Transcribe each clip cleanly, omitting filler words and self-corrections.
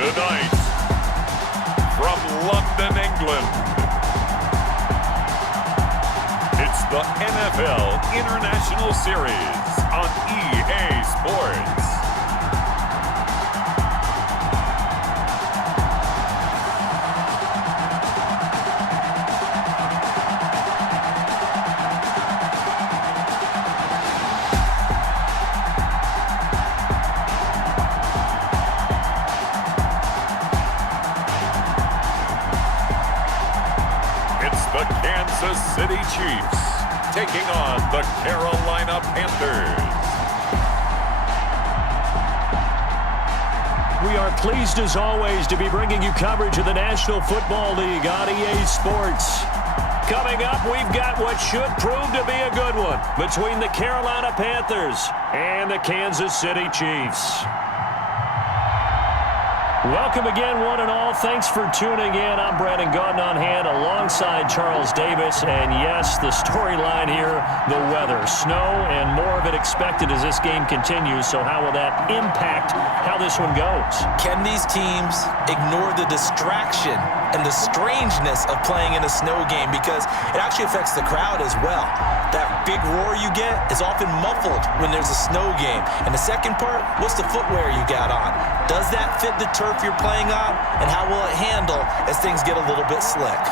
Tonight, from London, England, it's the NFL International Series on EA Sports. The Kansas City Chiefs taking on the Carolina Panthers. We are pleased as always to be bringing you coverage of the National Football League on EA Sports. Coming up, we've got what should prove to be a good one between the Carolina Panthers and the Kansas City Chiefs. Welcome again, one and all. Thanks for tuning in. I'm Brandon Gautin on hand alongside Charles Davis. And yes, the storyline here, the weather. Snow and more of it expected as this game continues. So how will that impact how this one goes? Can these teams ignore the distraction and the strangeness of playing in a snow game? Because it actually affects the crowd as well. That big roar you get is often muffled when there's a snow game. And the second part, what's the footwear you got on? Does that fit the turf you're playing on? And how will it handle as things get a little bit slick?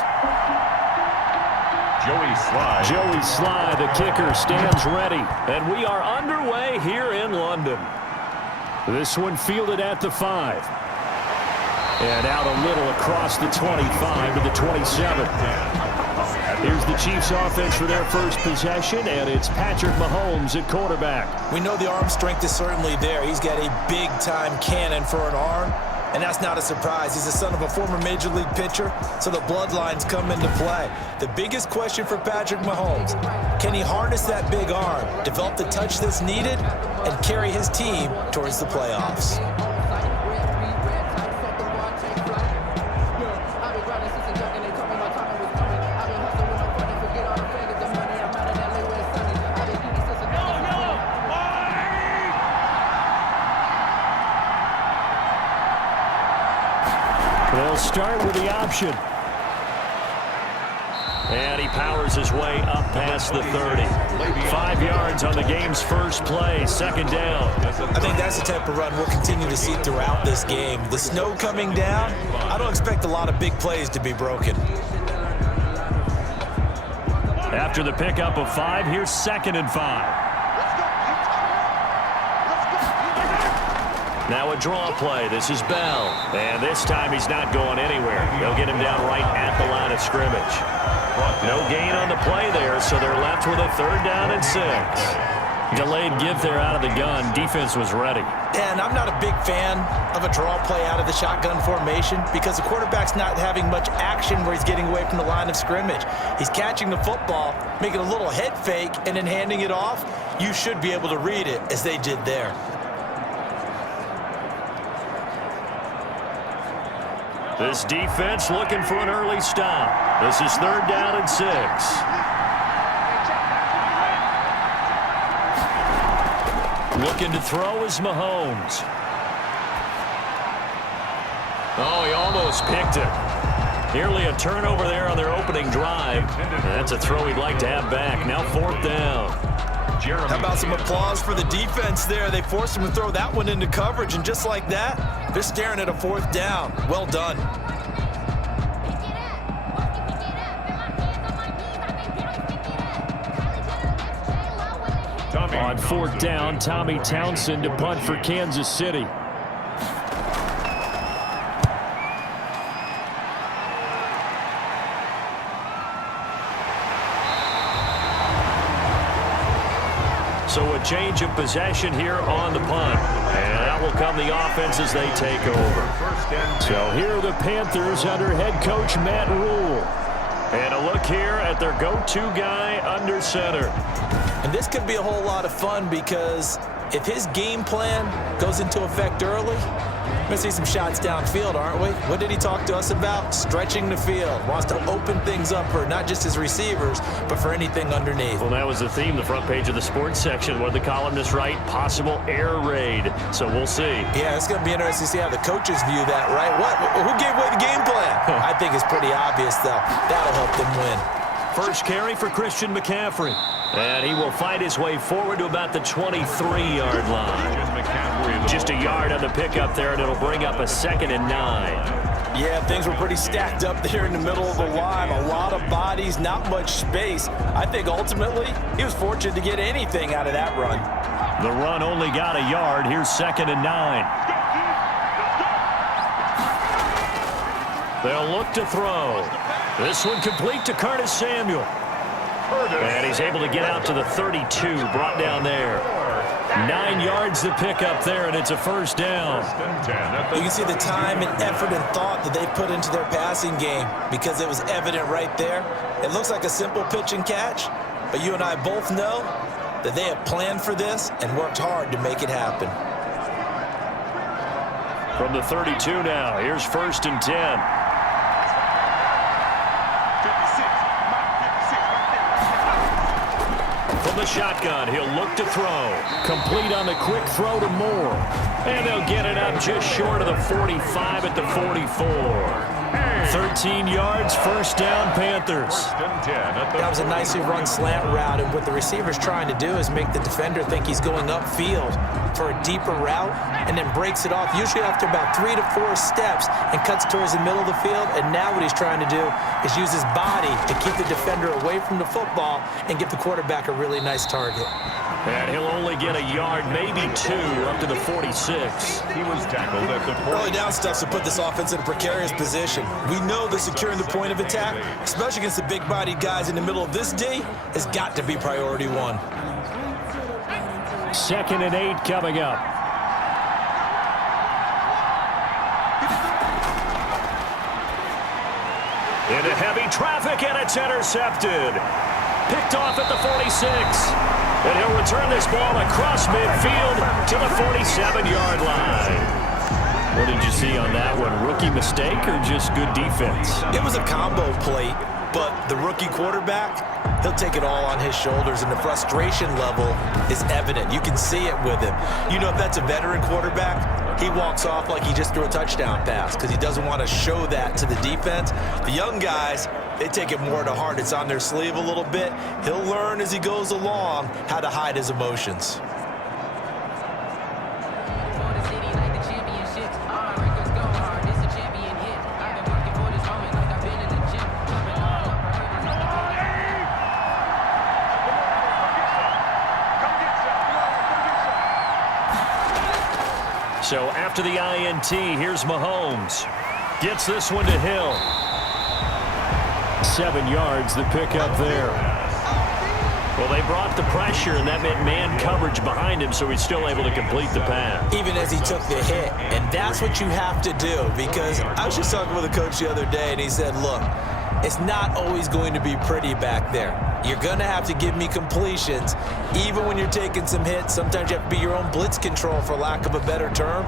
Joey Sly, the kicker, stands ready. And we are underway here in London. This one fielded at the 5. And out a little across the 25 to the 27. Here's the Chiefs offense for their first possession, and it's Patrick Mahomes at quarterback. We know the arm strength is certainly there. He's got a big-time cannon for an arm, and that's not a surprise. He's the son of a former Major League pitcher, so the bloodlines come into play. The biggest question for Patrick Mahomes, can he harness that big arm, develop the touch that's needed, and carry his team towards the playoffs? They'll start with the option. And he powers his way up past the 30. 5 yards on the game's first play, second down. I think that's the type of run we'll continue to see throughout this game. The snow coming down, I don't expect a lot of big plays to be broken. After the pickup of 5, here's 2nd and 5. Now a draw play. This is Bell. And this time he's not going anywhere. They'll get him down right at the line of scrimmage. No gain on the play there, so they're left with a 3rd down and 6. Delayed give there out of the gun. Defense was ready. And I'm not a big fan of a draw play out of the shotgun formation because the quarterback's not having much action where he's getting away from the line of scrimmage. He's catching the football, making a little head fake, and then handing it off. You should be able to read it as they did there. This defense looking for an early stop. This is 3rd down and 6. Looking to throw is Mahomes. Oh, he almost picked it. Nearly a turnover there on their opening drive. That's a throw he'd like to have back. Now 4th down. How about some applause for the defense there? They forced him to throw that one into coverage, and just like that, they're staring at a 4th down. Well done. On 4th down, Tommy Townsend to punt for Kansas City. So a change of possession here on the punt. And out will come the offense as they take over. So here are the Panthers under head coach Matt Rule. And a look here at their go-to guy under center. And this could be a whole lot of fun because if his game plan goes into effect early, we're going to see some shots downfield, aren't we? What did he talk to us about? Stretching the field. Wants to open things up for not just his receivers, but for anything underneath. Well, that was the theme, the front page of the sports section, where the columnists write possible air raid. So we'll see. Yeah, it's going to be interesting to see how the coaches view that, right? Who gave away the game plan? I think it's pretty obvious, though. That'll help them win. First carry for Christian McCaffrey. And he will fight his way forward to about the 23-yard line. Just a yard on the pickup there, and it'll bring up a 2nd and 9. Yeah, things were pretty stacked up there in the middle of the line. A lot of bodies, not much space. I think ultimately he was fortunate to get anything out of that run. The run only got a yard. Here's 2nd and 9. They'll look to throw. This one complete to Curtis Samuel. And he's able to get out to the 32, brought down there. 9 yards to pick up there, and it's a first down. You can see the time and effort and thought that they put into their passing game because it was evident right there. It looks like a simple pitch and catch, but you and I both know that they have planned for this and worked hard to make it happen. From the 32 now, here's 1st and 10. From the shotgun, he'll look to throw. Complete on the quick throw to Moore. And they'll get it up just short of the 45 at the 44. 13 yards, first down, Panthers. That was a nicely run slant route, and what the receiver's trying to do is make the defender think he's going upfield for a deeper route, and then breaks it off, usually after about 3 to 4 steps, and cuts towards the middle of the field. And now what he's trying to do is use his body to keep the defender away from the football and give the quarterback a really nice target. And he'll only get a yard, maybe 2, up to the 46. He was tackled at the 40. Early down stuff to put this offense in a precarious position. We know that securing the point of attack, especially against the big-bodied guys in the middle of this D, has got to be priority 1. 2nd and 8 coming up. Into heavy traffic, and it's intercepted. Picked off at the 46. And he'll return this ball across midfield to the 47-yard line. What did you see on that one? Rookie mistake or just good defense? It was a combo plate, but the rookie quarterback, he'll take it all on his shoulders, and the frustration level is evident. You can see it with him. You know, if that's a veteran quarterback, he walks off like he just threw a touchdown pass because he doesn't want to show that to the defense. The young guys, they take it more to heart. It's on their sleeve a little bit. He'll learn as he goes along how to hide his emotions. So after the INT, here's Mahomes. Gets this one to Hill. 7 yards, the pickup there. Well, they brought the pressure, and that meant man coverage behind him, so he's still able to complete the pass. Even as he took the hit, and that's what you have to do, because I was just talking with a coach the other day, and he said, look, it's not always going to be pretty back there. You're going to have to give me completions, even when you're taking some hits. Sometimes you have to be your own blitz control, for lack of a better term.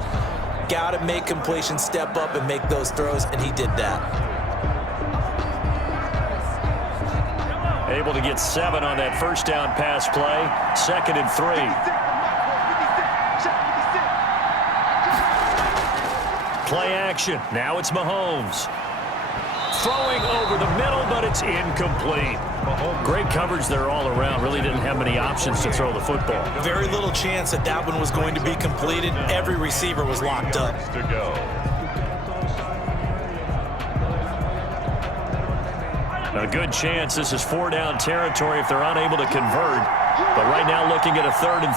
Got to make completions, step up, and make those throws, and he did that. Able to get 7 on that first down pass play. 2nd and 3. Play action. Now it's Mahomes. Throwing over the middle, but it's incomplete. Great coverage there all around. Really didn't have many options to throw the football. Very little chance that that one was going to be completed. Every receiver was locked up. To go. A good chance this is 4-down territory if they're unable to convert. But right now looking at a 3rd and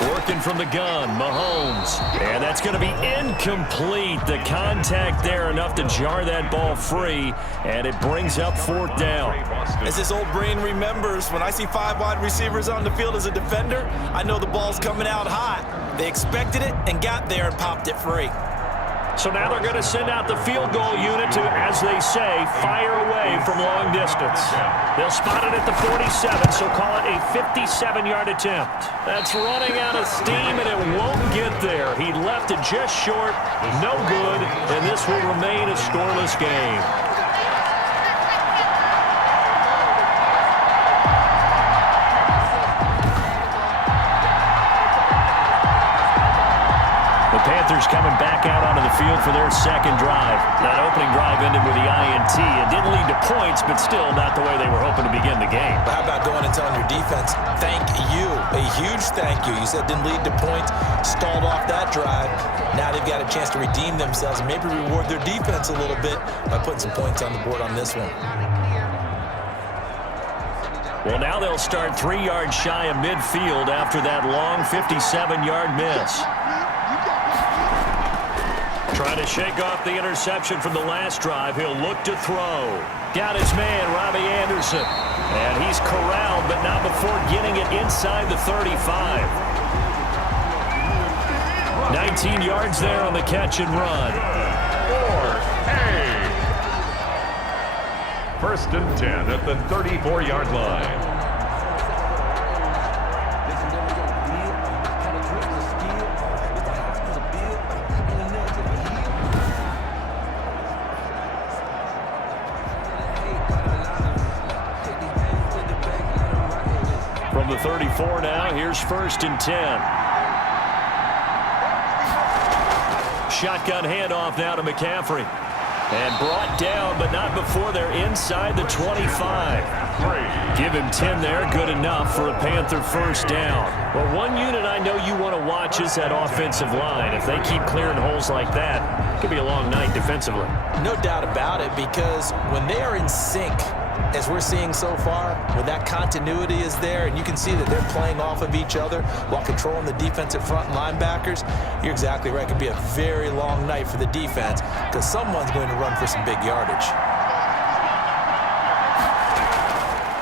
3. Working from the gun, Mahomes. And that's going to be incomplete. The contact there enough to jar that ball free. And it brings up 4th down. As this old brain remembers, when I see 5 wide receivers on the field as a defender, I know the ball's coming out hot. They expected it and got there and popped it free. So now they're going to send out the field goal unit to, as they say, fire away from long distance. They'll spot it at the 47, so call it a 57-yard attempt. That's running out of steam, and it won't get there. He left it just short, no good, and this will remain a scoreless game. The Panthers coming back out onto the field for their second drive. That opening drive ended with the INT. It didn't lead to points, but still not the way they were hoping to begin the game. But how about going and telling your defense, thank you, a huge thank you. You said didn't lead to points, stalled off that drive. Now they've got a chance to redeem themselves and maybe reward their defense a little bit by putting some points on the board on this one. Well, now they'll start 3 yards shy of midfield after that long 57-yard miss. Trying to shake off the interception from the last drive. He'll look to throw. Got his man, Robbie Anderson. And he's corralled, but not before getting it inside the 35. 19 yards there on the catch and run. 4A. First and 10 at the 34-yard line. From the 34 now, here's first and 10. Shotgun handoff now to McCaffrey. And brought down, but not before they're inside the 25. Give him 10 there, good enough for a Panther first down. Well, one unit I know you want to watch is that offensive line. If they keep clearing holes like that, it could be a long night defensively. No doubt about it, because when they are in sync, as we're seeing so far, when that continuity is there and you can see that they're playing off of each other while controlling the defensive front and linebackers, you're exactly right. It could be a very long night for the defense because someone's going to run for some big yardage.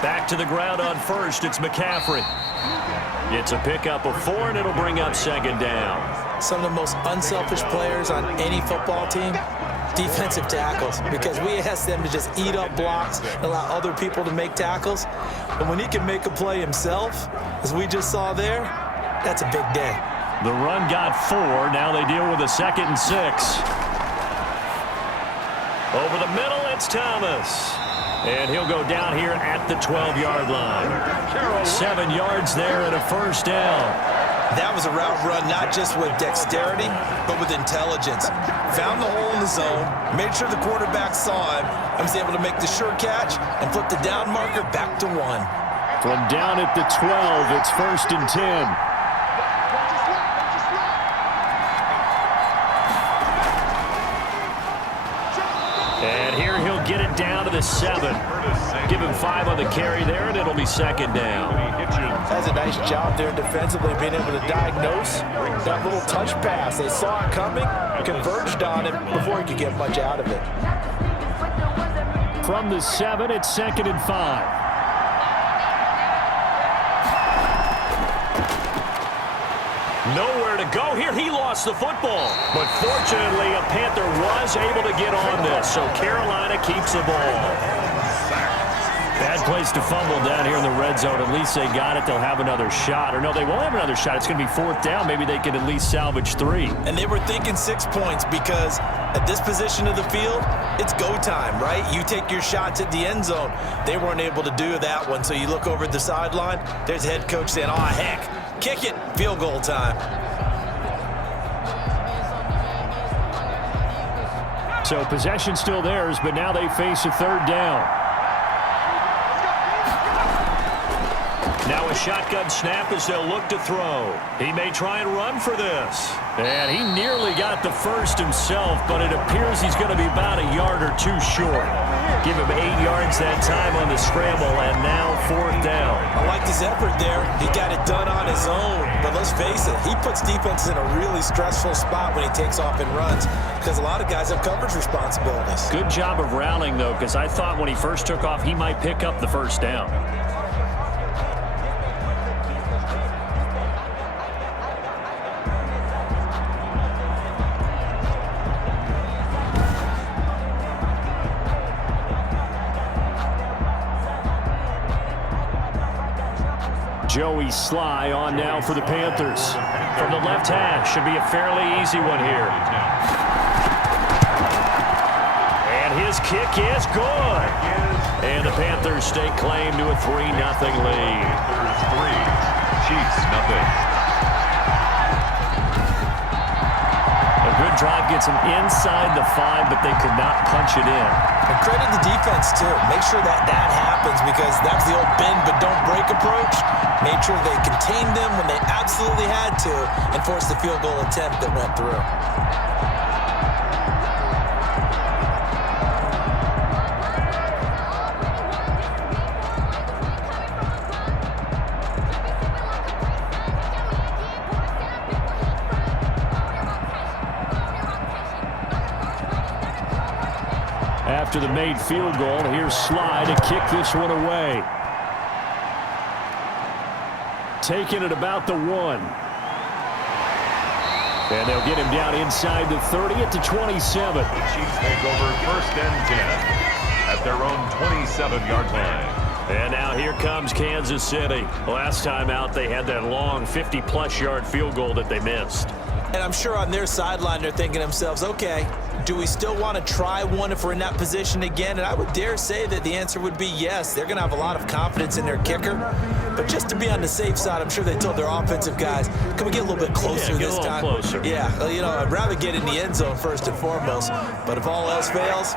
Back to the ground on first, it's McCaffrey. It's a pickup of 4, and it'll bring up second down. Some of the most unselfish players on any football team, defensive tackles, because we ask them to just eat up blocks and allow other people to make tackles. And when he can make a play himself, as we just saw there, that's a big day. The run got 4. Now they deal with a 2nd and 6. Over the middle, it's Thomas. And he'll go down here at the 12-yard line. 7 yards there and a first down. That was a route run not just with dexterity, but with intelligence. Found the hole in the zone, made sure the quarterback saw him, and was able to make the sure catch and flip the down marker back to 1. From down at the 12, it's first and 10. And here he'll get it down to the 7. Give him 5 on the carry there, and it'll be second down. That's a nice job there defensively, being able to diagnose that little touch pass. They saw it coming, converged on it before he could get much out of it. From the 7, it's 2nd and 5. Nowhere to go here. He lost the football. But fortunately, a Panther was able to get on this, so Carolina keeps the ball. Bad place to fumble down here in the red zone. At least they got it. They'll have another shot. Or no, they won't have another shot. It's going to be 4th down. Maybe they can at least salvage 3. And they were thinking 6 points because at this position of the field, it's go time, right? You take your shots at the end zone. They weren't able to do that one. So you look over at the sideline. There's the head coach saying, oh, heck, kick it. Field goal time. So possession still theirs, but now they face a 3rd down. Now a shotgun snap as they'll look to throw. He may try and run for this. And he nearly got the first himself, but it appears he's going to be about a yard or 2 short. Give him 8 yards that time on the scramble, and now 4th down. I liked his effort there. He got it done on his own. But let's face it, he puts defenses in a really stressful spot when he takes off and runs because a lot of guys have coverage responsibilities. Good job of rallying, though, because I thought when he first took off, he might pick up the first down. Joey Sly on now for the Panthers. From the left hash, should be a fairly easy one here. And his kick is good. And the Panthers stake claim to a 3-0 lead. Panthers 3, Chiefs nothing. A good drive gets them inside the 5, but they could not punch it in. And credit the defense, too. Make sure that happens because that's the old bend but don't break approach. Made sure they contained them when they absolutely had to and forced the field goal attempt that went through. After the made field goal, here's Sly to kick this one away. Taking it about the 1. And they'll get him down inside the 30 at the 27. The Chiefs take over 1st and 10 at their own 27-yard line. And now here comes Kansas City. Last time out, they had that long 50-plus yard field goal that they missed. And I'm sure on their sideline they're thinking to themselves, okay, do we still want to try one if we're in that position again? And I would dare say that the answer would be yes. They're going to have a lot of confidence in their kicker. But just to be on the safe side, I'm sure they told their offensive guys, can we get a little bit closer this time? Closer. Yeah, you know, I'd rather get in the end zone first and foremost. But if all else fails,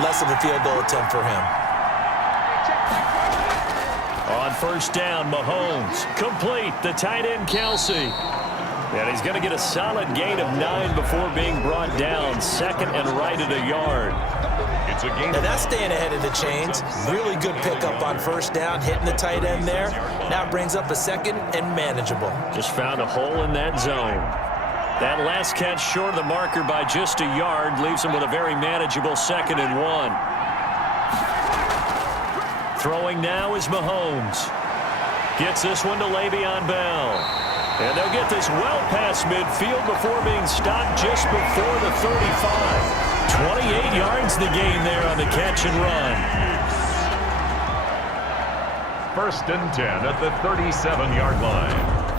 less of a field goal attempt for him. On 1st down, Mahomes. Complete. The tight end, Kelsey. And he's going to get a solid gain of 9 before being brought down. 2nd and right at a yard. It's a gain. And that's staying ahead of the chains. Really good pickup on 1st down, hitting the tight end there. Now brings up a 2nd and manageable. Just found a hole in that zone. That last catch short of the marker by just a yard leaves him with a very manageable 2nd and 1. Throwing now is Mahomes. Gets this one to Le'Veon Bell. And they'll get this well past midfield before being stopped just before the 35. 28 yards the gain there on the catch and run. 1st and 10 at the 37-yard line.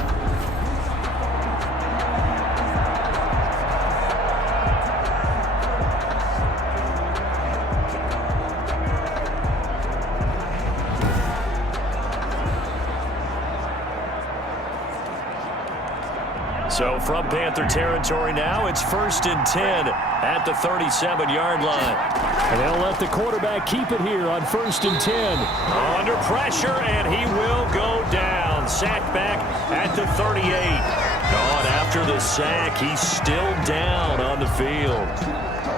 So from Panther territory now, it's 1st and 10 at the 37-yard line. And they'll let the quarterback keep it here on 1st and 10. Under pressure, and he will go down. Sacked back at the 38. Gone after the sack. He's still down on the field.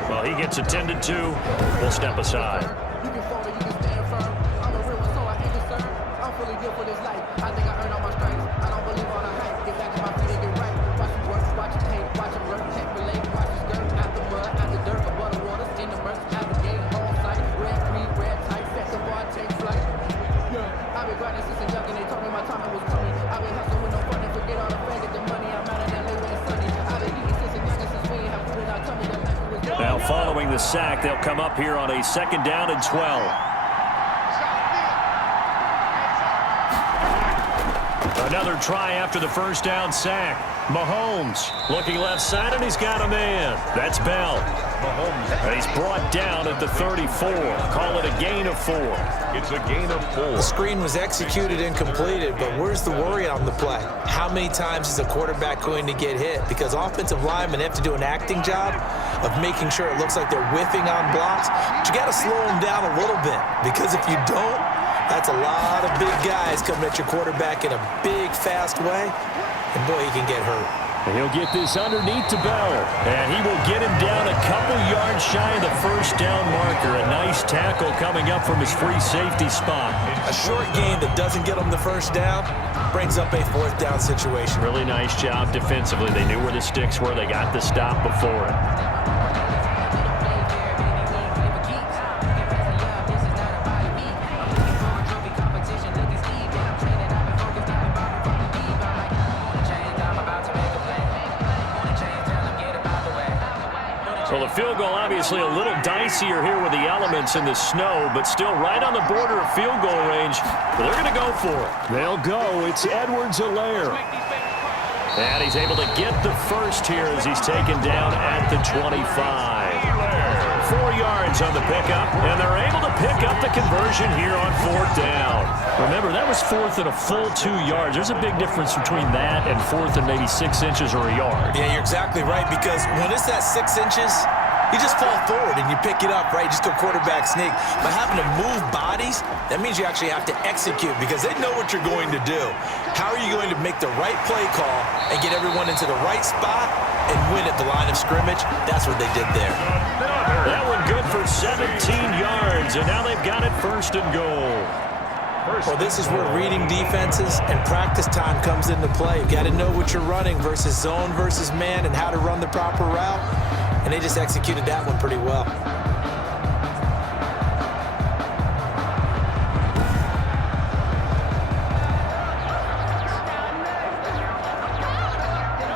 Well, he gets attended to. We'll step aside. You can fall or you can stand firm. I'm a real one, so I ain't concerned. I'm fully good for this life. I think I earned all my stripes. I don't believe all the hype. Get back to my feet and get right. Watch him work, watch him hate, watch him work, check relate, watch his skirt out the mud, out the dirt, above the waters, in the murk, out the gate, on sight, red, green, red, tight, set the bar, take flight. Yeah, I've been grinding since a youngin', they told me my time was coming. I've been hustling with no fun and forget all the fame, get the money, I'm out of LA when it's sunny. I've been eating since a youngin', since we ain't have food in our tummy, the life was good. Now following the sack, they'll come up here on a 2nd down and 12. Another try after the 1st down sack. Mahomes looking left side, and he's got a man. That's Bell. Mahomes. And he's brought down at the 34. Call it a gain of 4. It's a gain of 4. The screen was executed and completed, but where's the worry on the play? How many times is a quarterback going to get hit? Because offensive linemen have to do an acting job of making sure it looks like they're whiffing on blocks. But you got to slow them down a little bit, because if you don't, that's a lot of big guys coming at your quarterback in a big, fast way. And boy, he can get hurt. And he'll get this underneath to Bell. And he will get him down a couple yards shy of the 1st down marker. A nice tackle coming up from his free safety spot. A short game that doesn't get him the 1st down brings up a 4th down situation. Really nice job defensively. They knew where the sticks were. They got the stop before it. Well, the field goal obviously a little dicier here with the elements in the snow, but still right on the border of field goal range. But they're going to go for it. They'll go. It's Edwards-Helaire. And he's able to get the first here as he's taken down at the 25. 4 yards on the pickup, and they're able to pick up the conversion here on 4th down. Remember, that was 4th and a full 2 yards. There's a big difference between that and 4th and maybe 6 inches or a yard. Yeah, you're exactly right, because when it's that 6 inches, you just fall forward and you pick it up, right? Just go quarterback sneak. But having to move bodies, that means you actually have to execute because they know what you're going to do. How are you going to make the right play call and get everyone into the right spot and win at the line of scrimmage? That's what they did there. That one good for 17 yards, and now they've got it 1st and goal. Well, this is where reading defenses and practice time comes into play. You've got to know what you're running versus zone versus man and how to run the proper route. And they just executed that one pretty well.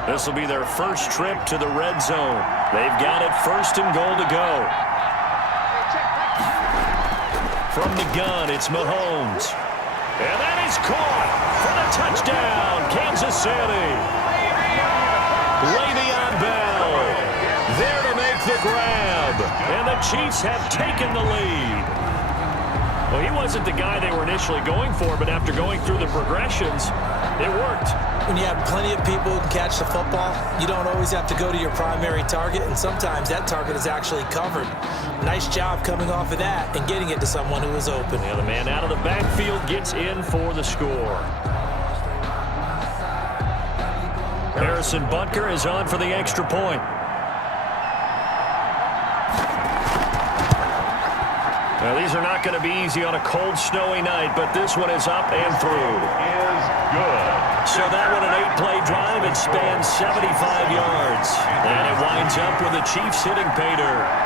This will be their first trip to the red zone. They've got it 1st and goal to go. From the gun, it's Mahomes. And that is caught for the touchdown, Kansas City. Le'Veon Bell there to make the grab. And the Chiefs have taken the lead. Well, he wasn't the guy they were initially going for, but after going through the progressions, it worked. When you have plenty of people who can catch the football, you don't always have to go to your primary target, and sometimes that target is actually covered. Nice job coming off of that and getting it to someone who is open. Yeah, the man out of the backfield gets in for the score. Harrison Butker is on for the extra point. Now, these are not going to be easy on a cold, snowy night, but this one is up and through. Is good. So that one an 8-play drive. It spans 75 yards. And it winds up with the Chiefs hitting pay dirt.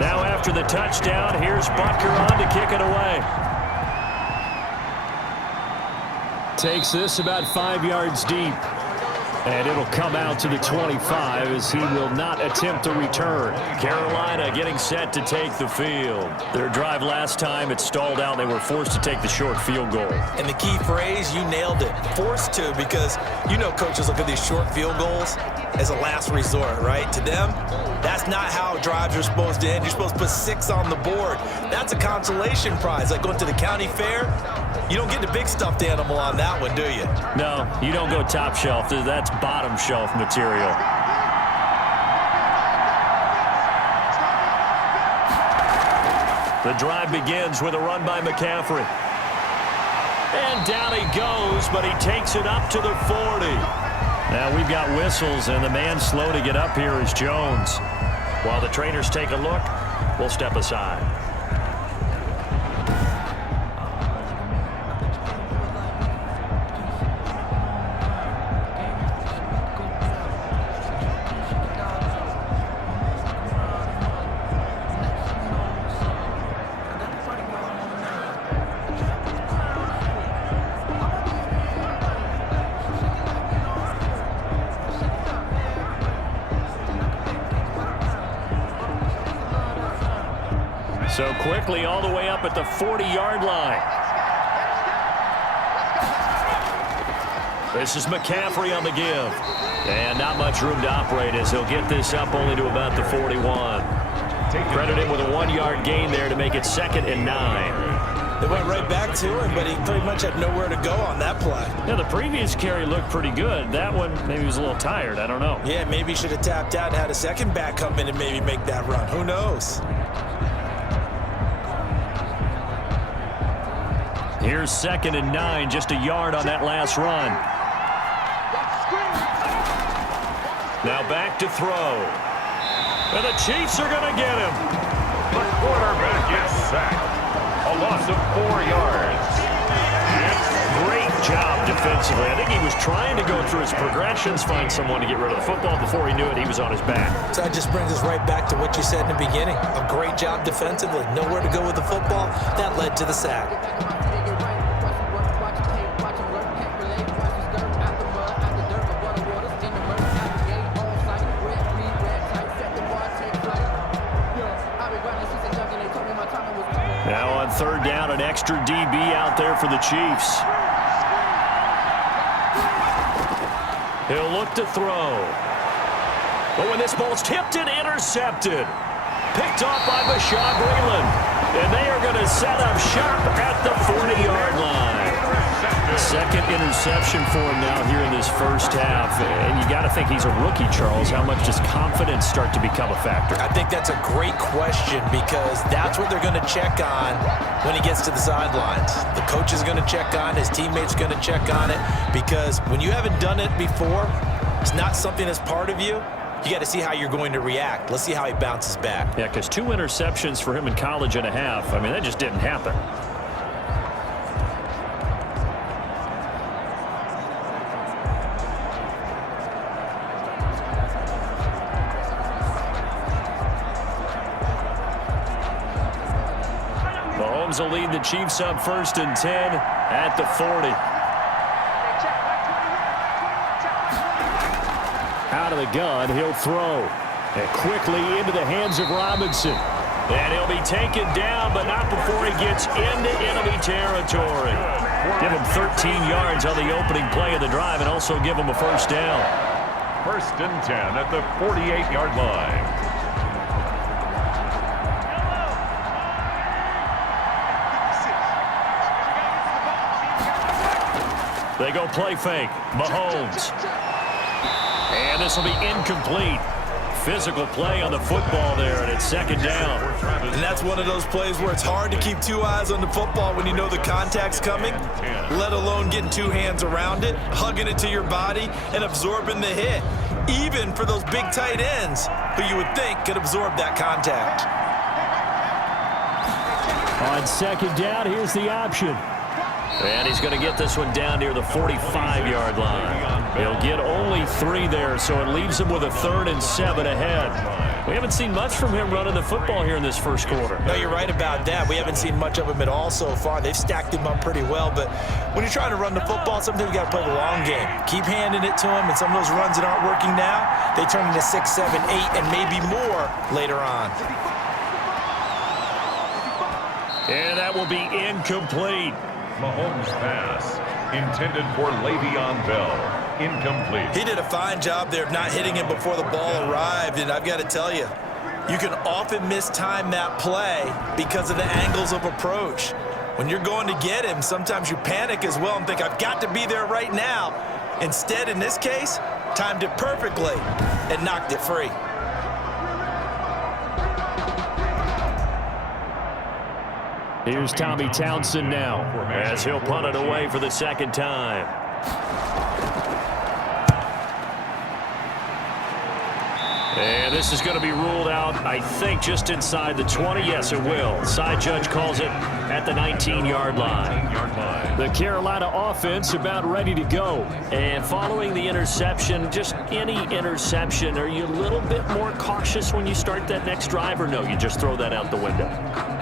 Now after the touchdown, here's Butker on to kick it away. Takes this about 5 yards deep. And it'll come out to the 25 as he will not attempt to return. Carolina getting set to take the field. Their drive last time, it stalled out. They were forced to take the short field goal. And the key phrase, you nailed it. Forced to, because you know coaches look at these short field goals as a last resort, right? To them, that's not how drives are supposed to end. You're supposed to put 6 on the board. That's a consolation prize. Like going to the county fair, you don't get the big stuffed animal on that one, do you? No, you don't go top shelf. That's bottom shelf material. The drive begins with a run by McCaffrey. And down he goes, but he takes it up to the 40. Now we've got whistles, and the man slow to get up here is Jones. While the trainers take a look, we'll step aside. So quickly all the way up at the 40-yard line. This is McCaffrey on the give. And not much room to operate as he'll get this up only to about the 41. Credit him with a 1-yard gain there to make it 2nd and 9. They went right back to him, but he pretty much had nowhere to go on that play. Yeah, the previous carry looked pretty good. That one, maybe he was a little tired. I don't know. Yeah, maybe he should have tapped out and had a second back come in and maybe make that run. Who knows? Here's 2nd and 9, just a yard on that last run. Now back to throw. And the Chiefs are going to get him. The quarterback is sacked. A loss of 4 yards. job defensively. I think he was trying to go through his progressions, find someone to get rid of the football. Before he knew it, he was on his back. So that just brings us right back to what you said in the beginning. A great job defensively. Nowhere to go with the football. That led to the sack. Now on third down, an extra DB out there for the Chiefs. He'll look to throw. But when this ball's tipped and intercepted. Picked off by Bashaud Breeland. And they are going to set up shop at the 40-yard line. Second interception for him now here in this first half. And you got to think he's a rookie, Charles. How much does confidence start to become a factor? I think that's a great question because that's what they're going to check on when he gets to the sidelines. The coach is going to check on, his teammates are going to check on it because when you haven't done it before, it's not something that's part of you. You got to see how you're going to react. Let's see how he bounces back. Yeah, because 2 interceptions for him in college and a half. I mean, that just didn't happen. Mahomes will lead the Chiefs up 1st and 10 at the 40. Out of the gun, he'll throw. And quickly into the hands of Robinson. And he'll be taken down, but not before he gets into enemy territory. Give him 13 yards on the opening play of the drive and also give him a first down. 1st and 10 at the 48-yard line. They go play fake. Mahomes. And this will be incomplete. Physical play on the football there, and it's 2nd down. And that's one of those plays where it's hard to keep 2 eyes on the football when you know the contact's coming, let alone getting 2 hands around it, hugging it to your body, and absorbing the hit, even for those big tight ends who you would think could absorb that contact. On 2nd down, here's the option. And he's going to get this one down near the 45-yard line. He'll get only 3 there, so it leaves him with a 3rd and 7 ahead. We haven't seen much from him running the football here in this first quarter. No, you're right about that. We haven't seen much of him at all so far. They've stacked him up pretty well, but when you're trying to run the football, sometimes you got to play the long game. Keep handing it to him, and some of those runs that aren't working now, they turn into 6, 7, 8, and maybe more later on. And that will be incomplete. Mahomes' pass intended for Le'Veon Bell. Incomplete. He did a fine job there of not hitting him before the ball arrived, and I've got to tell you, you can often mistime that play because of the angles of approach. When you're going to get him, sometimes you panic as well and think, I've got to be there right now. Instead, in this case, timed it perfectly and knocked it free. Here's Tommy Townsend now as he'll punt it away for the 2nd time. And this is going to be ruled out, I think, just inside the 20. Yes, it will. Side judge calls it at the 19-yard line. The Carolina offense about ready to go. And following the interception, just any interception, are you a little bit more cautious when you start that next drive, or no, you just throw that out the window?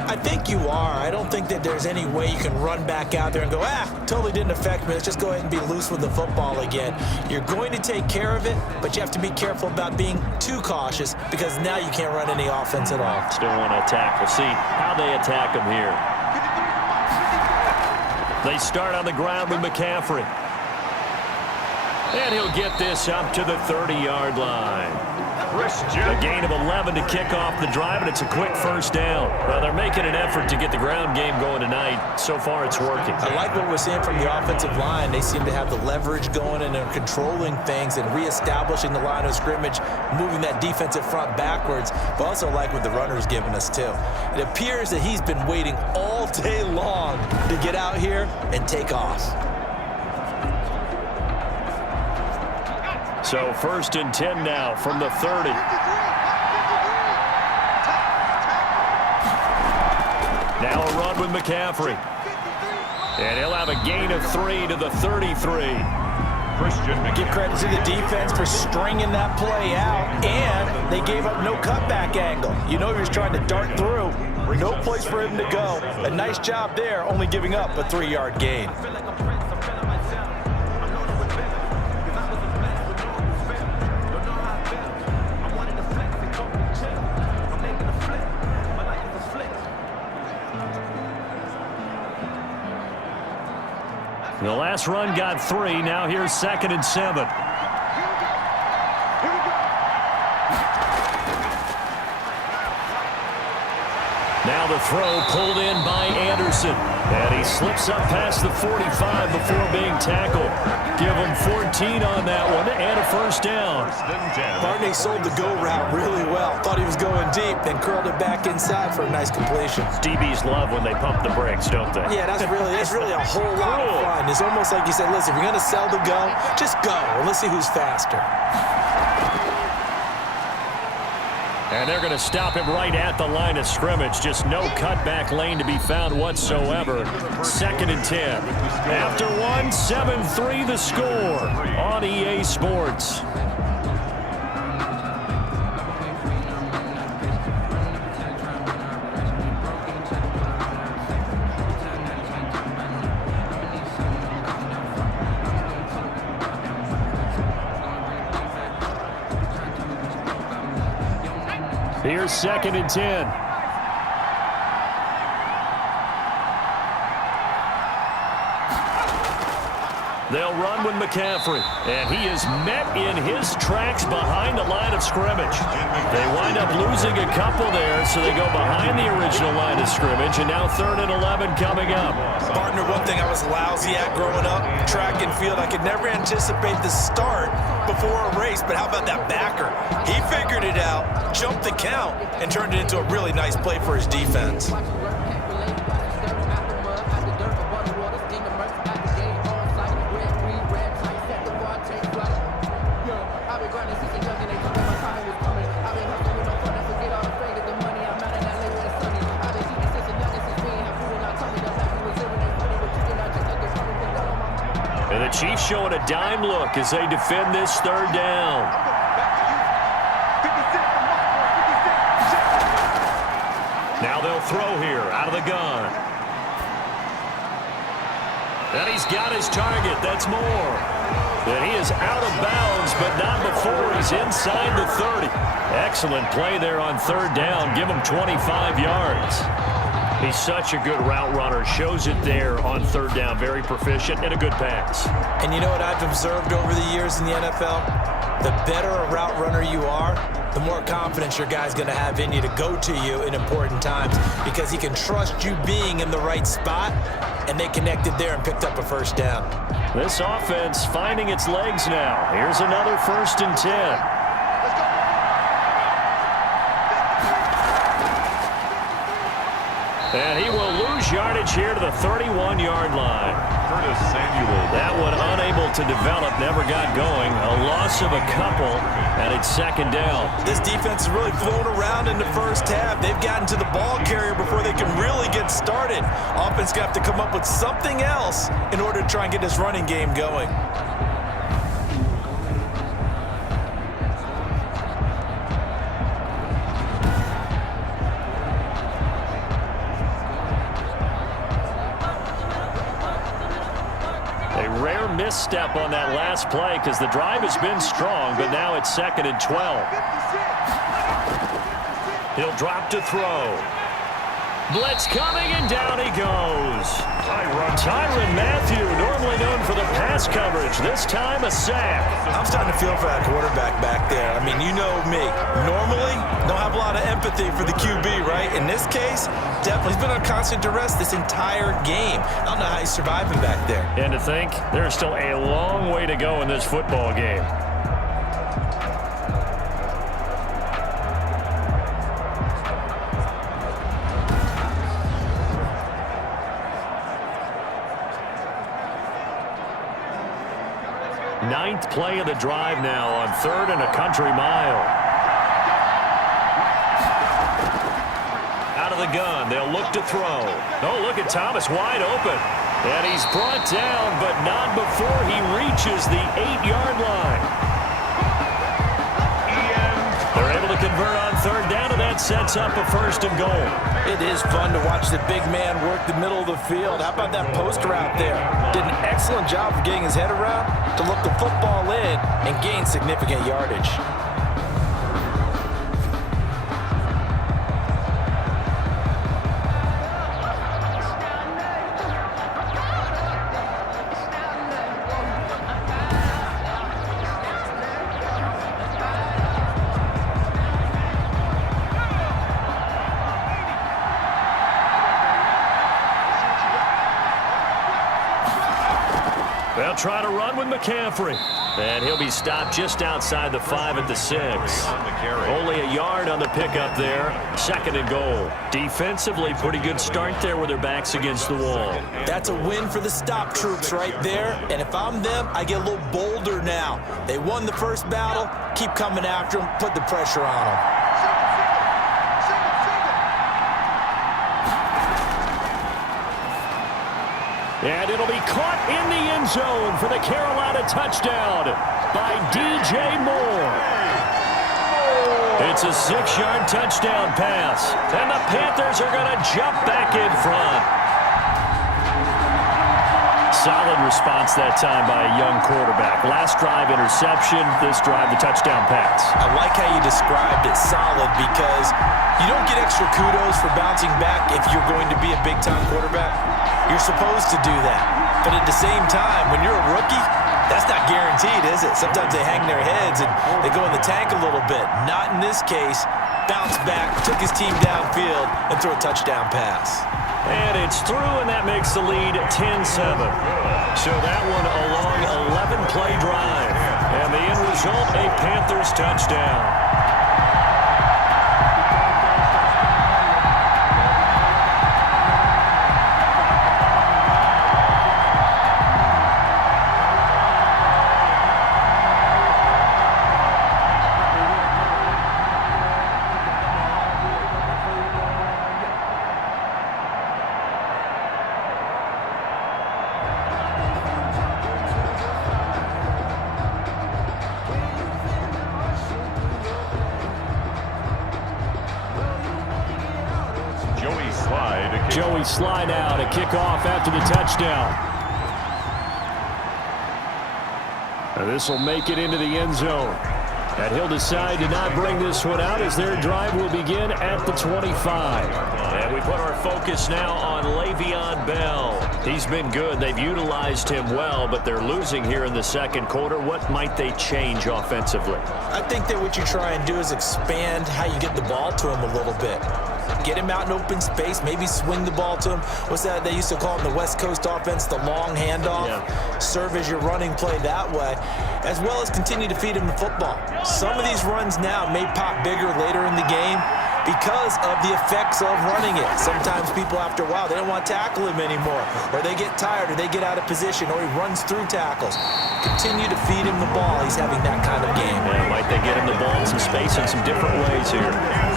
I think you are. I don't think that there's any way you can run back out there and go, totally didn't affect me. Let's just go ahead and be loose with the football again. You're going to take care of it, but you have to be careful about being too cautious because now you can't run any offense at all. Still want to attack. We'll see how they attack him here. They start on the ground with McCaffrey. And he'll get this up to the 30-yard line. A gain of 11 to kick off the drive, and it's a quick first down. Well, they're making an effort to get the ground game going tonight. So far, it's working. I like what we're seeing from the offensive line. They seem to have the leverage going, and they're controlling things and reestablishing the line of scrimmage, moving that defensive front backwards, but also like what the runner's giving us, too. It appears that he's been waiting all day long to get out here and take off. So 1st and 10 now from the 30. Now a run with McCaffrey. And he'll have a gain of 3 to the 33. Give credit to the defense for stringing that play out, and they gave up no cutback angle. You know he was trying to dart through. No place for him to go. A nice job there, only giving up a 3-yard gain. The last run got 3. Now here's 2nd and 7. Now the throw pulled in by Anderson. And he slips up past the 45 before being tackled. Give him 14 on that one and a first down. Barney sold the go route really well. Thought he was going deep, then curled it back inside for a nice completion. DBs love when they pump the brakes, don't they? Yeah, that's really a whole lot of fun. It's almost like you said, listen, if you're going to sell the go, just go. And let's see who's faster. And they're going to stop him right at the line of scrimmage. Just no cutback lane to be found whatsoever. 2nd and 10. After 1, 7-3 the score on EA Sports. Here's 2nd and 10. They'll run with McCaffrey, and he is met in his tracks behind the line of scrimmage. They wind up losing a couple there, so they go behind the original line of scrimmage, and now 3rd and 11 coming up. Partner, one thing I was lousy at growing up, track and field, I could never anticipate the start before a race, but how about that backer? He figured it out, jumped the count, and turned it into a really nice play for his defense. And the Chiefs showing a dime look as they defend this 3rd down. Now they'll throw here out of the gun. And he's got his target. That's Moore. And he is out of bounds, but not before he's inside the 30. Excellent play there on 3rd down. Give him 25 yards. He's such a good route runner. Shows it there on 3rd down. Very proficient and a good pass. And you know what I've observed over the years in the NFL? The better a route runner you are, the more confidence your guy's going to have in you to go to you in important times because he can trust you being in the right spot, and they connected there and picked up a first down. This offense finding its legs now. Here's another 1st and 10. And he will lose yardage here to the 31-yard line. Curtis Samuel. That one unable to develop, never got going. A loss of a couple, and it's 2nd down. This defense has really flown around in the first half. They've gotten to the ball carrier before they can really get started. Offense going to have to come up with something else in order to try and get this running game going. Misstep on that last play because the drive has been strong, but now it's 2nd and 12. He'll drop to throw. Blitz coming, and down he goes. Tyrann Mathieu, normally known for the pass coverage, this time a sack. I'm starting to feel for that quarterback back there. I mean, you know me. Normally, don't have a lot of empathy for the QB, right? In this case, definitely. He's been on constant duress this entire game. I don't know how he's surviving back there. And to think, there's still a long way to go in this football game. Ninth play of the drive now on 3rd and a country mile. Out of the gun, they'll look to throw. Oh, look at Thomas wide open. And he's brought down, but not before he reaches the 8-yard line. They're able to convert on third down, and that sets up a first and goal. It is fun to watch the big man work the middle of the field. How about that post route there? Did an excellent job of getting his head around to look the football in and gain significant yardage. They'll try to run with McCaffrey. And he'll be stopped just outside the 5 at the 6. Only a yard on the pickup there. Second and goal. Defensively, pretty good start there with their backs against the wall. That's a win for the stop troops right there. And if I'm them, I get a little bolder now. They won the first battle. Keep coming after them. Put the pressure on them. And it'll be caught in the end zone for the Carolina touchdown by DJ Moore. It's a 6-yard touchdown pass. And the Panthers are going to jump back in front. Solid response that time by a young quarterback. Last drive interception, this drive the touchdown pass. I like how you described it, solid, because you don't get extra kudos for bouncing back if you're going to be a big-time quarterback. You're supposed to do that. But at the same time, when you're a rookie, that's not guaranteed, is it? Sometimes they hang their heads and they go in the tank a little bit. Not in this case. Bounced back, took his team downfield, and threw a touchdown pass. And it's through, and that makes the lead 10-7. So that one a long 11-play drive. And the end result, a Panthers touchdown. Joey Slye now to kick off after the touchdown. And this will make it into the end zone. And he'll decide to not bring this one out as their drive will begin at the 25. And we put our focus now on Le'Veon Bell. He's been good. They've utilized him well, but they're losing here in the second quarter. What might they change offensively? I think that what you try and do is expand how you get the ball to him a little bit. Get him out in open space, maybe swing the ball to him. What's that they used to call in the West Coast offense, the long handoff? Yeah. Serve as your running play that way, as well as continue to feed him the football. Some of these runs now may pop bigger later in the game because of the effects of running it. Sometimes people, after a while, they don't want to tackle him anymore, or they get tired, or they get out of position, or he runs through tackles. Continue to feed him the ball. He's having that kind of game. Yeah, might they get him the ball in some space in some different ways here.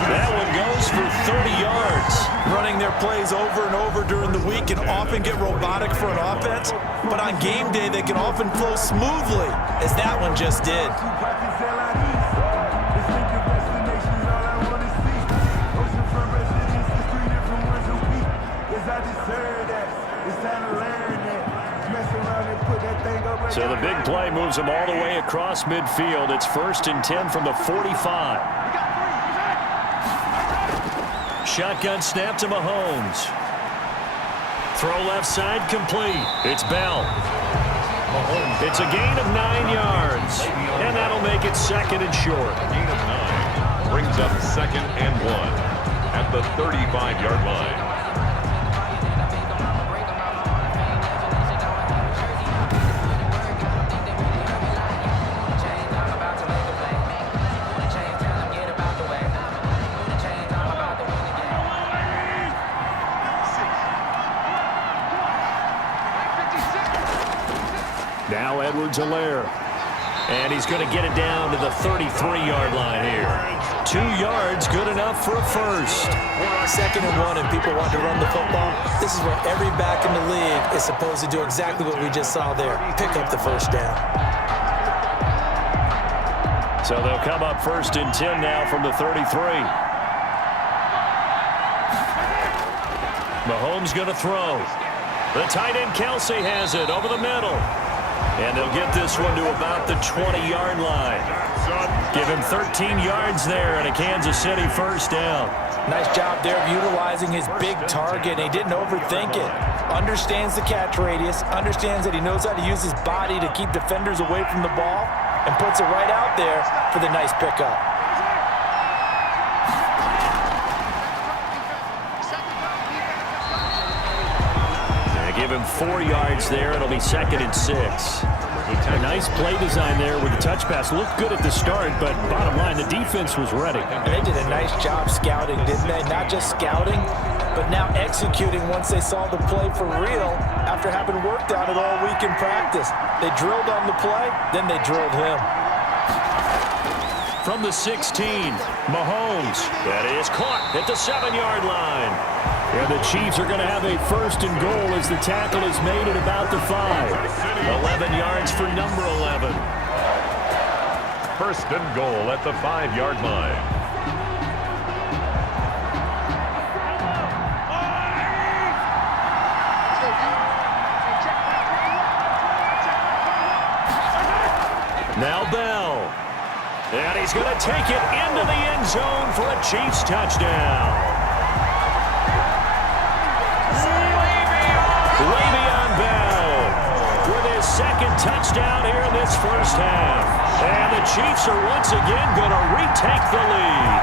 That one goes for 30 yards. Running their plays over and over during the week can often get robotic for an offense, but on game day, they can often flow smoothly, as that one just did. So the big play moves them all the way across midfield. It's 1st and 10 from the 45. Shotgun snap to Mahomes. Throw left side complete. It's Bell. It's a gain of 9 yards. And that'll make it 2nd and short. Gain of 9 brings up 2nd and 1 at the 35-yard line. Now Edwards-Helaire. And he's going to get it down to the 33-yard line here. 2 yards, good enough for a first. 2nd and 1, and people want to run the football. This is where every back in the league is supposed to do exactly what we just saw there. Pick up the first down. So they'll come up 1st and 10 now from the 33. Mahomes going to throw. The tight end Kelsey has it over the middle. And they'll get this one to about the 20-yard line. Give him 13 yards there and a Kansas City first down. Nice job there of utilizing his big target. He didn't overthink it. Understands the catch radius. Understands that he knows how to use his body to keep defenders away from the ball. And puts it right out there for the nice pickup. Give him 4 yards there. It'll be 2nd and 6. A nice play design there with the touch pass. Looked good at the start, but bottom line, the defense was ready. And they did a nice job scouting, didn't they? Not just scouting, but now executing once they saw the play for real after having worked on it all week in practice. They drilled on the play, then they drilled him. From the 16, Mahomes. That is caught at the 7-yard line. And the Chiefs are going to have a 1st and goal as the tackle is made at about the 5. 11 yards for number 11. 1st and goal at the 5-yard line. Now Bell. And he's going to take it into the end zone for a Chiefs touchdown. Le'Veon Bell with his 2nd touchdown here in this first half. And the Chiefs are once again going to retake the lead.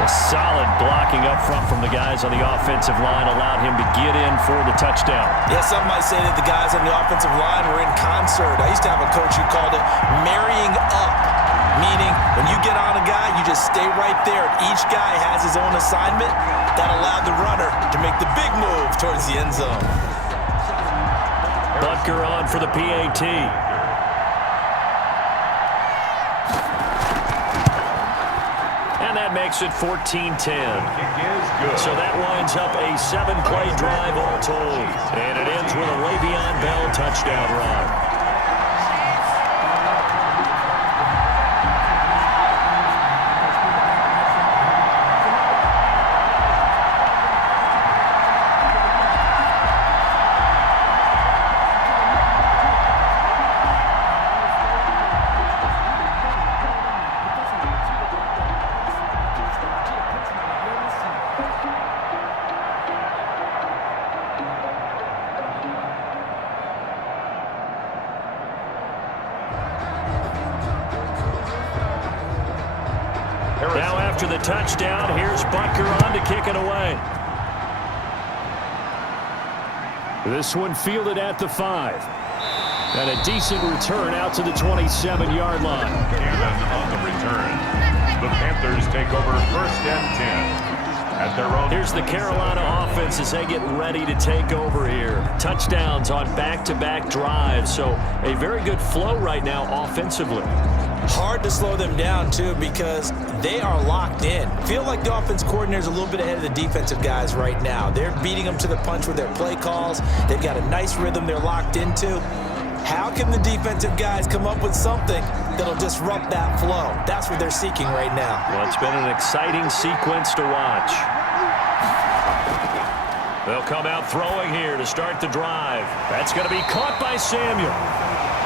A solid blocking up front from the guys on the offensive line allowed him to get in for the touchdown. Yeah, some might say that the guys on the offensive line were in concert. I used to have a coach who called it marrying up, meaning when you get on a guy, you just stay right there. Each guy has his own assignment. That allowed the runner to make the big move towards the end zone. Butker on for the PAT. And that makes it 14-10. So that winds up a 7-play drive all told. And it ends with a Le'Veon Bell touchdown run. Now after the touchdown, here's Butker on to kick it away. This one fielded at the 5. And a decent return out to the 27-yard line. And on the return, the Panthers take over 1st and 10. At their own. Here's the Carolina offense as they get ready to take over here. Touchdowns on back-to-back drives, so a very good flow right now offensively. Hard to slow them down, too, because they are locked in. Feel like the offense coordinator is a little bit ahead of the defensive guys right now. They're beating them to the punch with their play calls. They've got a nice rhythm they're locked into. How can the defensive guys come up with something that'll disrupt that flow? That's what they're seeking right now. Well, it's been an exciting sequence to watch. They'll come out throwing here to start the drive. That's going to be caught by Samuel.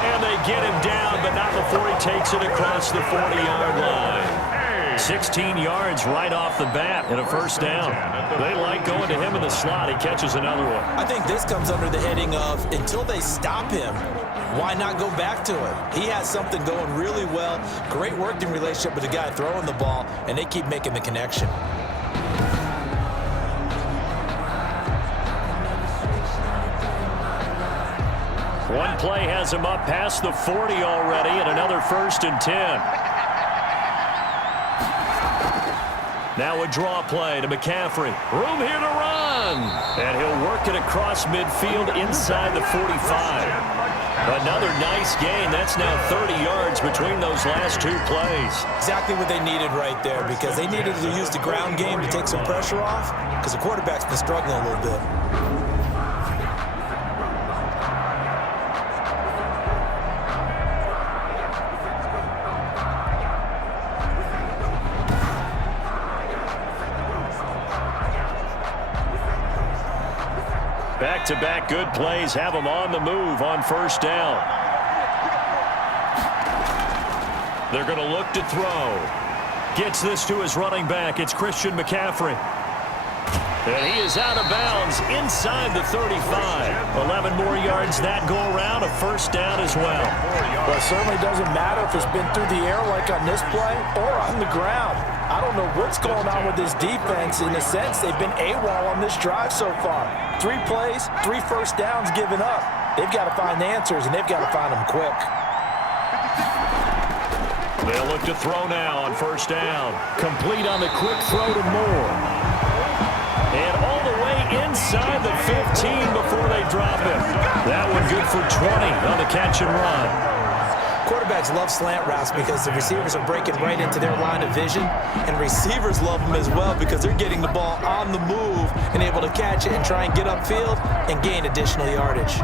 And they get him down, but not before he takes it across the 40-yard line. 16 yards right off the bat and a first down. They like going to him in the slot. He catches another one. I think this comes under the heading of until they stop him, why not go back to it? He has something going really well. Great working relationship with the guy throwing the ball, and they keep making the connection. One play has him up past the 40 already, and another 1st and 10. Now a draw play to McCaffrey. Room here to run. And he'll work it across midfield inside the 45. Another nice gain. That's now 30 yards between those last two plays. Exactly what they needed right there, because they needed to use the ground game to take some pressure off, because the quarterback's been struggling a little bit. Back-to-back good plays have them on the move on first down. They're going to look to throw. Gets this to his running back. It's Christian McCaffrey. And he is out of bounds inside the 35. 11 more yards that go around. A first down as well. Well, it certainly doesn't matter if it's been through the air like on this play or on the ground. I don't know what's going on with this defense. In a sense, they've been AWOL on this drive so far. 3 plays, 3 first downs given up. They've got to find answers, and they've got to find them quick. They'll look to throw now on first down. Complete on the quick throw to Moore. And all the way inside the 15 before they drop him. That one good for 20 on the catch and run. Quarterbacks love slant routes because the receivers are breaking right into their line of vision, and receivers love them as well because they're getting the ball on the move and able to catch it and try and get upfield and gain additional yardage.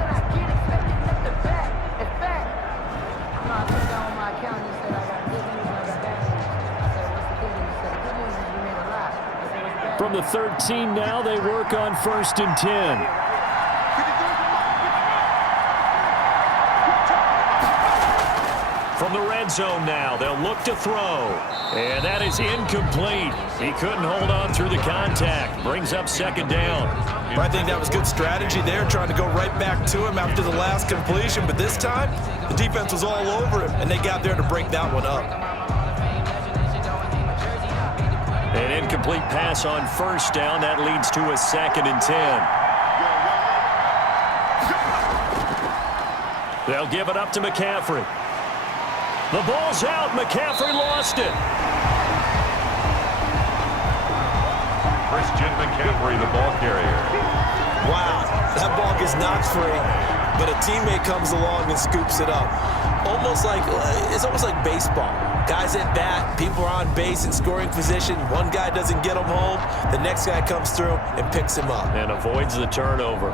From the 13 now, they work on 1st and 10. From the red zone now, they'll look to throw. And that is incomplete. He couldn't hold on through the contact. Brings up second down. I think that was good strategy there, trying to go right back to him after the last completion. But this time, the defense was all over him, and they got there to break that one up. An incomplete pass on first down. That leads to a 2nd and 10. They'll give it up to McCaffrey. The ball's out. McCaffrey lost it. Christian McCaffrey, the ball carrier. Wow, that ball gets knocked free, but a teammate comes along and scoops it up. It's almost like baseball. Guys at bat, people are on base in scoring position. One guy doesn't get him home. The next guy comes through and picks him up. And avoids the turnover.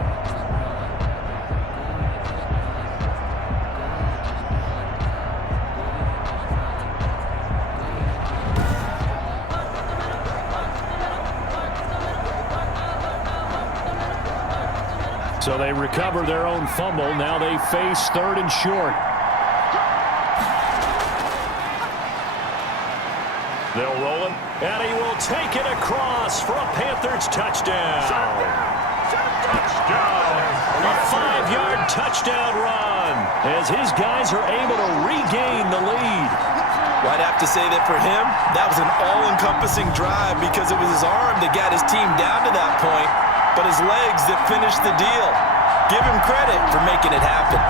So they recover their own fumble. Now they face 3rd and short. They'll roll him, and he will take it across for a Panthers touchdown. Touchdown. A 5-yard touchdown run as his guys are able to regain the lead. Well, I'd have to say that for him, that was an all-encompassing drive because it was his arm that got his team down to that point, but his legs that finished the deal. Give him credit for making it happen.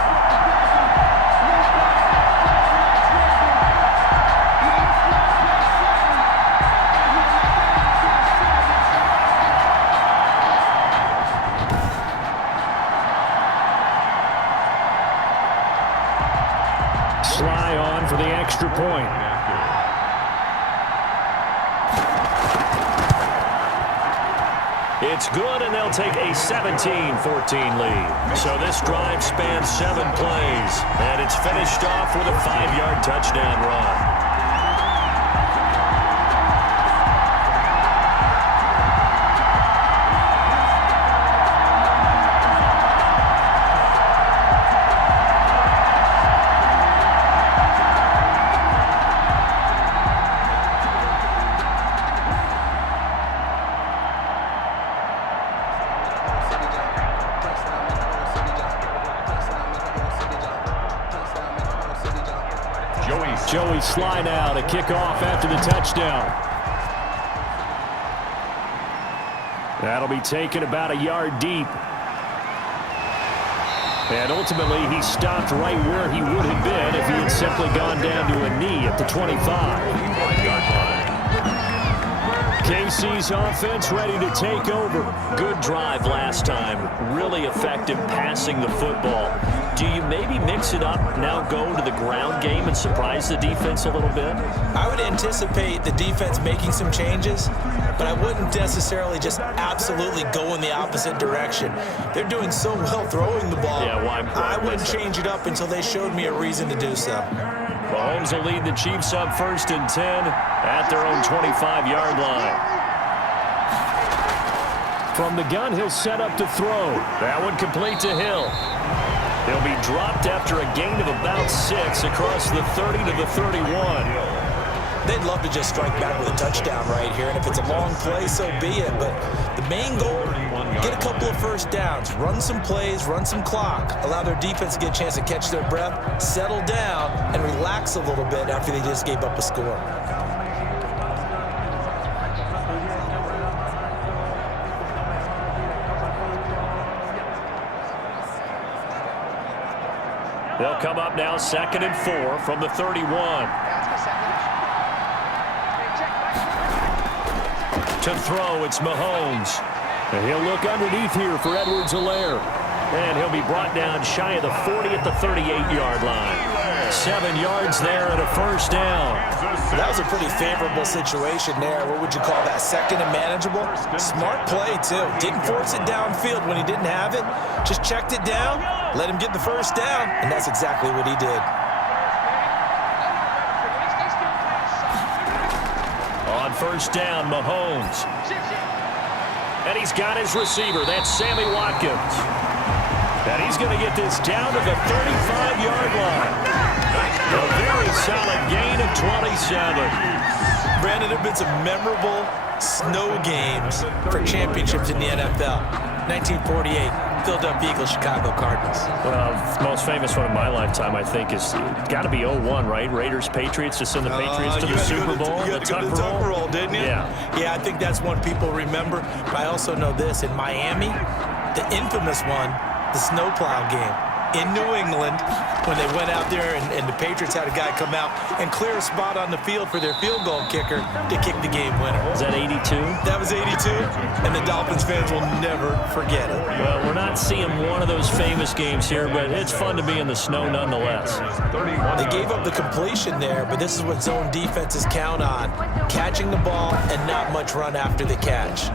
Sly on for the extra point. It's good, and they'll take a 17-14 lead. So this drive spans 7 plays, and it's finished off with a 5-yard touchdown run. Joey Sly now to kick off after the touchdown. That'll be taken about a yard deep. And ultimately, he stopped right where he would have been if he had simply gone down to a knee at the 25. KC's offense ready to take over. Good drive last time. Really effective passing the football. Do you maybe mix it up, now go to the ground game and surprise the defense a little bit? I would anticipate the defense making some changes, but I wouldn't necessarily just absolutely go in the opposite direction. They're doing so well throwing the ball. Yeah, why I wouldn't change it up until they showed me a reason to do so. Mahomes will lead the Chiefs up 1st and 10 at their own 25-yard line. From the gun, he'll set up to throw. That one complete to Hill. He'll be dropped after a gain of about 6 across the 30 to the 31. They'd love to just strike back with a touchdown right here, and if it's a long play, so be it. But the main goal, get a couple of first downs, run some plays, run some clock, allow their defense to get a chance to catch their breath, settle down, and relax a little bit after they just gave up a score. They'll come up now 2nd and 4 from the 31. To throw, it's Mahomes. And he'll look underneath here for Edwards-Helaire. And he'll be brought down shy of the 40 at the 38-yard line. 7 yards there and a first down. That was a pretty favorable situation there. What would you call that? 2nd and manageable? Smart play, too. Didn't force it downfield when he didn't have it. Just checked it down, let him get the first down, and that's exactly what he did. On first down, Mahomes. And he's got his receiver. That's Sammy Watkins. And he's going to get this down to the 35-yard line. A very solid gain of 27. Brandon, there have been some memorable snow games for championships in the NFL. 1948, Philadelphia Eagles, Chicago Cardinals. Well, the most famous one in my lifetime, I think, is got to be 01, right? Raiders, Patriots, to send the Patriots to the Super Bowl. You had to go to the Tuck Roll, didn't you? Yeah. Yeah, I think that's one people remember. But I also know this. In Miami, the infamous one, the snowplow game. In New England, when they went out there and the Patriots had a guy come out and clear a spot on the field for their field goal kicker to kick the game winner. Is that 82? That was 82, and the Dolphins fans will never forget it. Well, we're not seeing one of those famous games here, but it's fun to be in the snow nonetheless. They gave up the completion there, but this is what zone defenses count on. Catching the ball and not much run after the catch.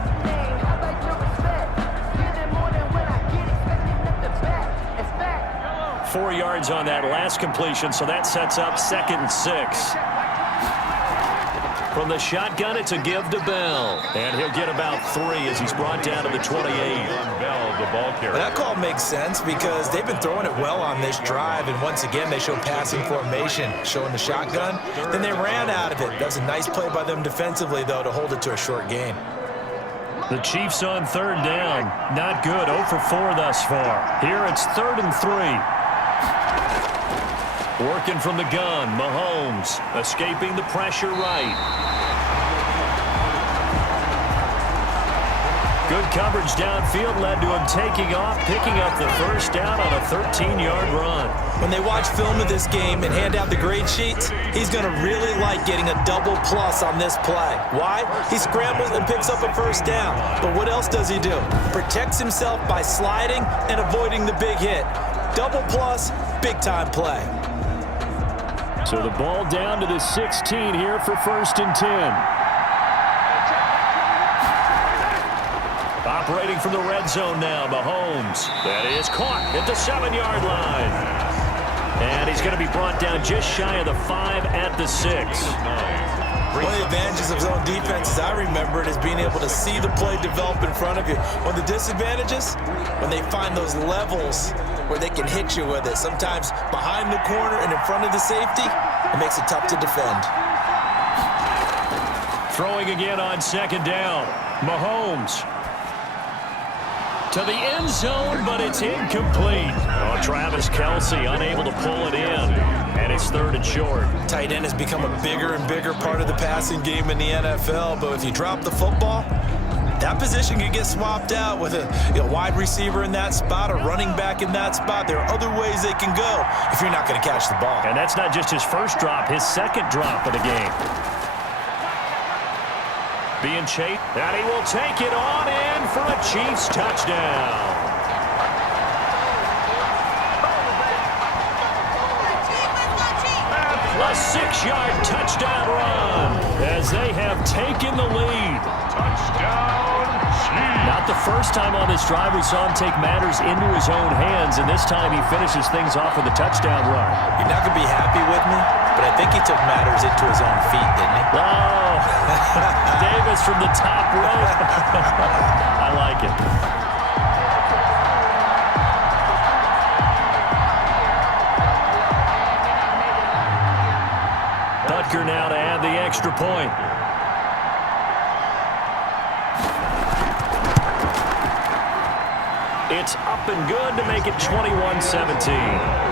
4 yards on that last completion, so that sets up 2nd and 6. From the shotgun, it's a give to Bell. And he'll get about 3 as he's brought down to the 28. Bell, the ball carrier. That call makes sense because they've been throwing it well on this drive, and once again, they show passing formation, showing the shotgun. Then they ran out of it. That was a nice play by them defensively, though, to hold it to a short gain. The Chiefs on 3rd down. Not good. 0 for 4 thus far. Here it's 3rd and 3. Working from the gun, Mahomes escaping the pressure right. Good coverage downfield led to him taking off, picking up the first down on a 13-yard run. When they watch film of this game and hand out the grade sheets, he's going to really like getting a double plus on this play. Why? He scrambles and picks up a first down. But what else does he do? Protects himself by sliding and avoiding the big hit. Double plus, big-time play. So the ball down to the 16 here for 1st and 10. Operating from the red zone now, Mahomes. That is caught at the 7-yard line. And he's going to be brought down just shy of the 5 at the 6. One of the advantages of zone defense, as I remember it, is being able to see the play develop in front of you. One of the disadvantages, when they find those levels where they can hit you with it. Sometimes behind the corner and in front of the safety, it makes it tough to defend. Throwing again on 2nd down. Mahomes to the end zone, but it's incomplete. Oh, Travis Kelce unable to pull it in, and it's 3rd and short. Tight end has become a bigger and bigger part of the passing game in the NFL, but if you drop the football, that position can get swapped out with a wide receiver in that spot, a running back in that spot. There are other ways they can go if you're not going to catch the ball. And that's not just his first drop, his 2nd drop of the game. Being chased, and he will take it on in for a Chiefs touchdown. A 6-yard touchdown run as they have taken the lead. Touchdown, Chiefs. Not the first time on this drive we saw him take matters into his own hands, and this time he finishes things off with a touchdown run. You're not going to be happy with me, but I think he took matters into his own feet, didn't he? Oh, Davis from the top rope. I like it. Butker now to add the extra point. It's up and good to make it 21-17.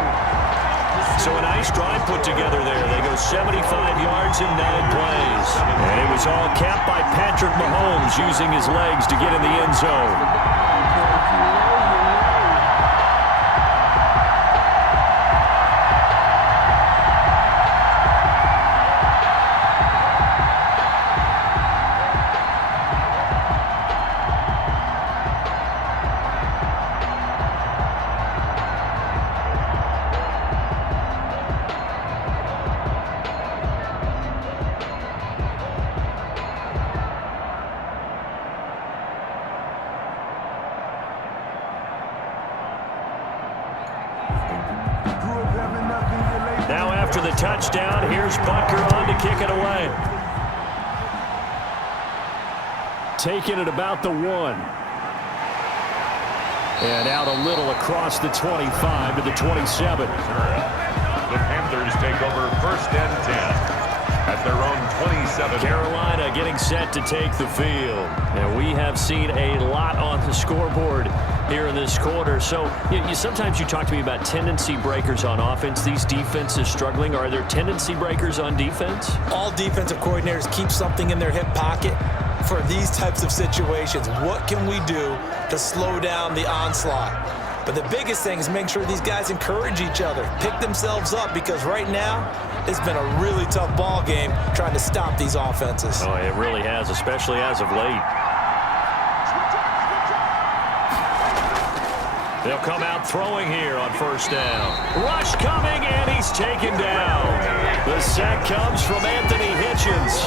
So a nice drive put together there. They go 75 yards in 9 plays. And it was all capped by Patrick Mahomes using his legs to get in the end zone. Now after the touchdown, here's Butker on to kick it away. Taking it about the 1. And out a little across the 25 to the 27. The Panthers take over 1st and 10 at their own 27. Carolina getting set to take the field. And we have seen a lot on the scoreboard here in this quarter. So sometimes you talk to me about tendency breakers on offense. These defenses struggling. Are there tendency breakers on defense? All defensive coordinators keep something in their hip pocket for these types of situations. What can we do to slow down the onslaught? But the biggest thing is make sure these guys encourage each other, pick themselves up, because right now it's been a really tough ball game trying to stop these offenses. Oh, it really has, especially as of late. They'll come out throwing here on 1st down. Rush coming, and he's taken down. The sack comes from Anthony Hitchens.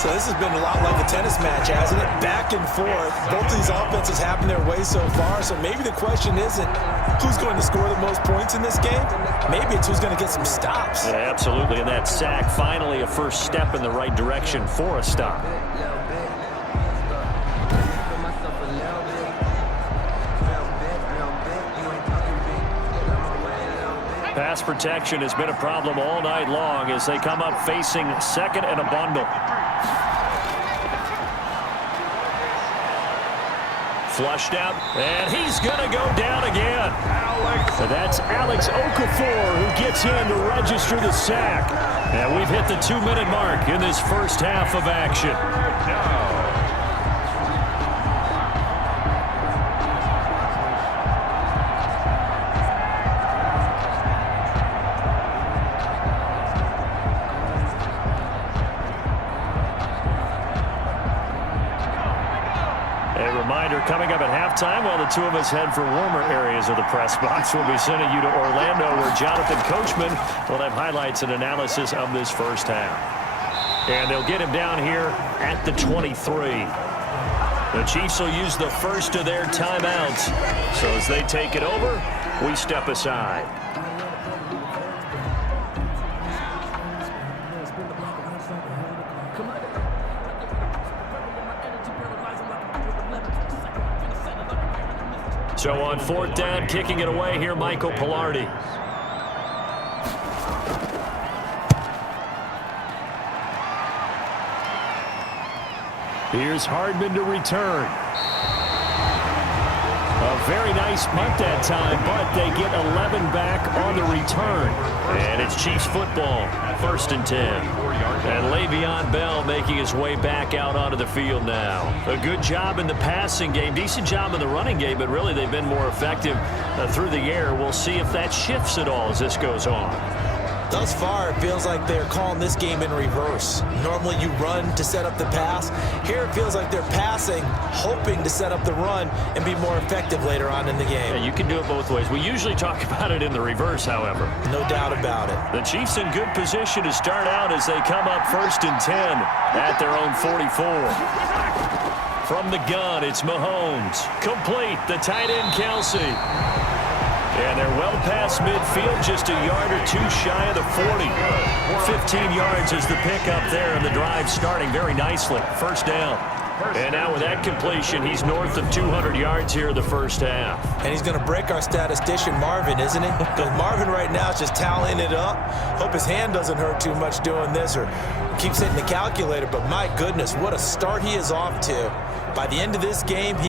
So this has been a lot like a tennis match, hasn't it? Back and forth. Both of these offenses having their way so far. So maybe the question isn't who's going to score the most points in this game. Maybe it's who's going to get some stops. Yeah, absolutely. And that sack, finally a first step in the right direction for a stop. Pass protection has been a problem all night long as they come up facing 2nd and a bundle. Flushed out, and he's going to go down again. So that's Alex Okafor who gets in to register the sack. And we've hit the 2-minute mark in this first half of action. Coming up at halftime, while the two of us head for warmer areas of the press box, we'll be sending you to Orlando, where Jonathan Coachman will have highlights and analysis of this first half. And they'll get him down here at the 23. The Chiefs will use the first of their timeouts. So as they take it over, we step aside. So on 4th down, kicking it away here, Michael Pilardi. Here's Hardman to return. A very nice punt that time, but they get 11 back on the return. And it's Chiefs football, 1st and 10. And Le'Veon Bell making his way back out onto the field now. A good job in the passing game, decent job in the running game, but really they've been more effective through the air. We'll see if that shifts at all as this goes on. Thus far, it feels like they're calling this game in reverse. Normally you run to set up the pass. Here it feels like they're passing, hoping to set up the run and be more effective later on in the game. Yeah, you can do it both ways. We usually talk about it in the reverse, however. No doubt about it. The Chiefs in good position to start out as they come up 1st and 10 at their own 44. From the gun, it's Mahomes. Complete, the tight end, Kelsey. And they're well past midfield, just a yard or two shy of the 40. 15 yards is the pickup there, and the drive starting very nicely. First down. And now with that completion, he's north of 200 yards here in the first half. And he's going to break our statistician Marvin, isn't he? Because Marvin right now is just tallying it up. Hope his hand doesn't hurt too much doing this or keeps hitting the calculator. But my goodness, what a start he is off to. By the end of this game,